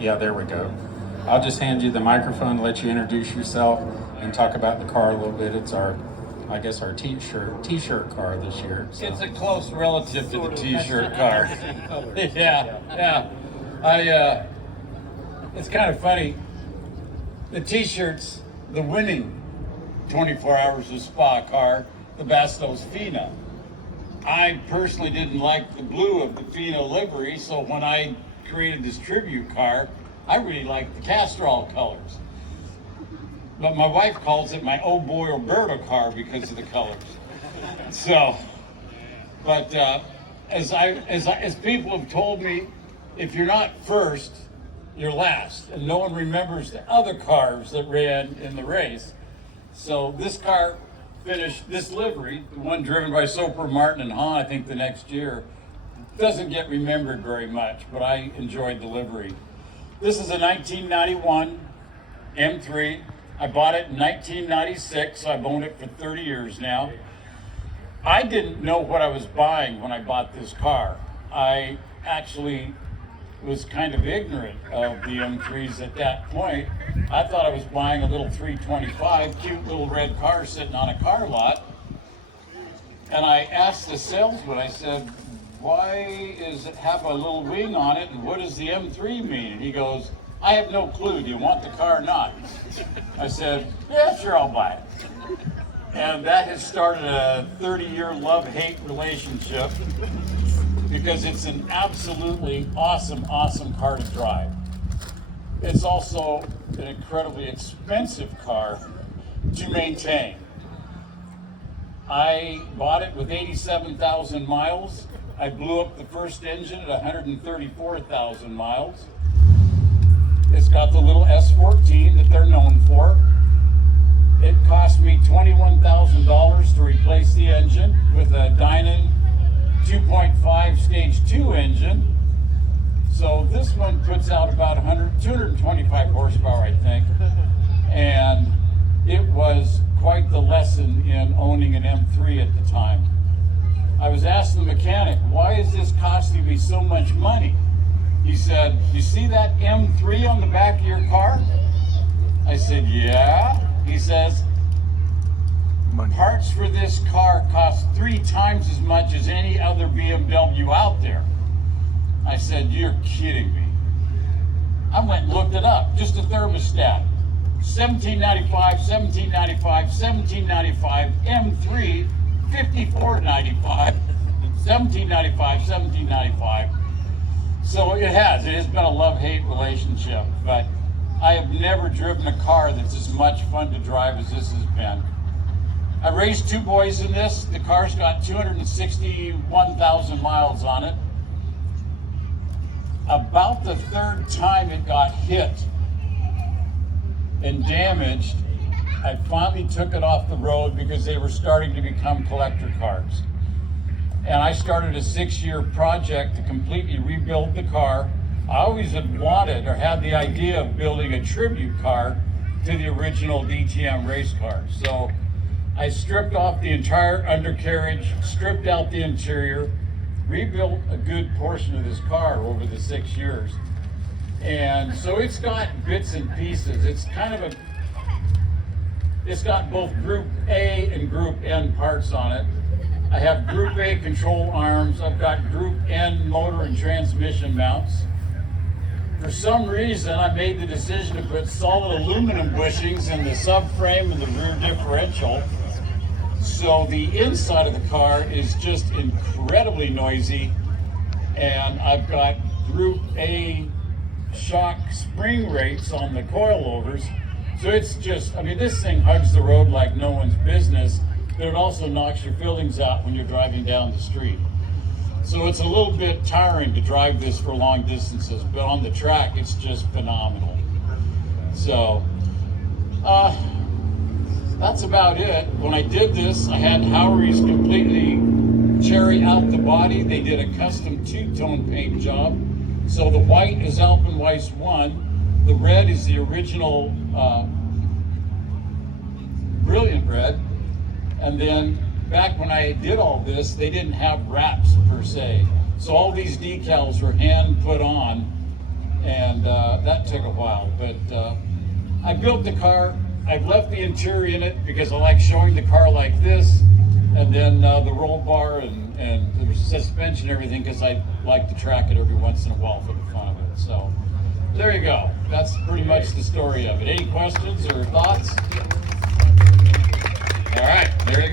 Yeah, there we go. I'll just hand you the microphone, let you introduce yourself, and talk about the car a little bit. It's I guess, our t-shirt car this year. So. It's a close relative to the t-shirt car. yeah. It's kind of funny. The t-shirts, the winning 24 Hours of Spa car, the Bastos Fina. I personally didn't like the blue of the Fina livery, so when I created this tribute car, I really liked the Castrol colors. But my wife calls it my Oh Boy Roberto car because of the colors. So, but as people have told me, if you're not first, you're last, and no one remembers the other cars that ran in the race. So this car finished, this livery, the one driven by Soper, Martin, and Hahn, I think the next year, doesn't get remembered very much, but I enjoyed the livery. This is a 1991 M3. I bought it in 1996. I've owned it for 30 years now. I didn't know what I was buying when I bought this car. I actually was kind of ignorant of the M3s at that point. I thought I was buying a little 325, cute little red car sitting on a car lot. And I asked the salesman, I said, why does it have a little wing on it, and what does the M3 mean? And he goes, I have no clue. Do you want the car or not? I said, yeah, sure, I'll buy it. And that has started a 30-year love-hate relationship because it's an absolutely awesome car to drive. It's also an incredibly expensive car to maintain. I bought it with 87,000 miles. I blew up the first engine at 134,000 miles. It's got the little S14 that they're known for. It cost me $21,000 to replace the engine with a Dynon 2.5 stage 2 engine. So this one puts out about 225 horsepower, I think. And it was quite the lesson in owning an M3 at the time. I was asking the mechanic, why is this costing me so much money? He said, you see that M3 on the back of your car? I said, yeah. He says, parts for this car cost 3 times as much as any other BMW out there. I said, you're kidding me. I went and looked it up, just a thermostat. 1795, 1795, 1795, M3, 5495, 1795, 1795. So it has been a love-hate relationship, but I have never driven a car that's as much fun to drive as this has been. I raised 2 boys in this. The car's got 261,000 miles on it. About the 3rd time it got hit and damaged, I finally took it off the road because they were starting to become collector cars. And I started a 6-year project to completely rebuild the car. I always had wanted or had the idea of building a tribute car to the original DTM race car. So I stripped off the entire undercarriage, stripped out the interior, rebuilt a good portion of this car over the 6 years. And so it's got bits and pieces. It's got both Group A and Group N parts on it. I have Group A control arms. I've got Group N motor and transmission mounts. For some reason, I made the decision to put solid aluminum bushings in the subframe and the rear differential. So the inside of the car is just incredibly noisy. And I've got Group A shock spring rates on the coilovers. So it's just, this thing hugs the road like no one's business, but it also knocks your fillings out when you're driving down the street. So it's a little bit tiring to drive this for long distances, but on the track, it's just phenomenal. So, that's about it. When I did this, I had Howeries completely cherry out the body. They did a custom 2-tone paint job. So the white is Alpenweiss 1, the red is the original Brilliant Red, and then back when I did all this, they didn't have wraps per se. So all these decals were hand put on and that took a while. But I built the car. I've left the interior in it because I like showing the car like this, and then the roll bar and the suspension and everything, because I like to track it every once in a while for the fun of it. So there you go. That's pretty much the story of it. Any questions or thoughts? All right, there you go.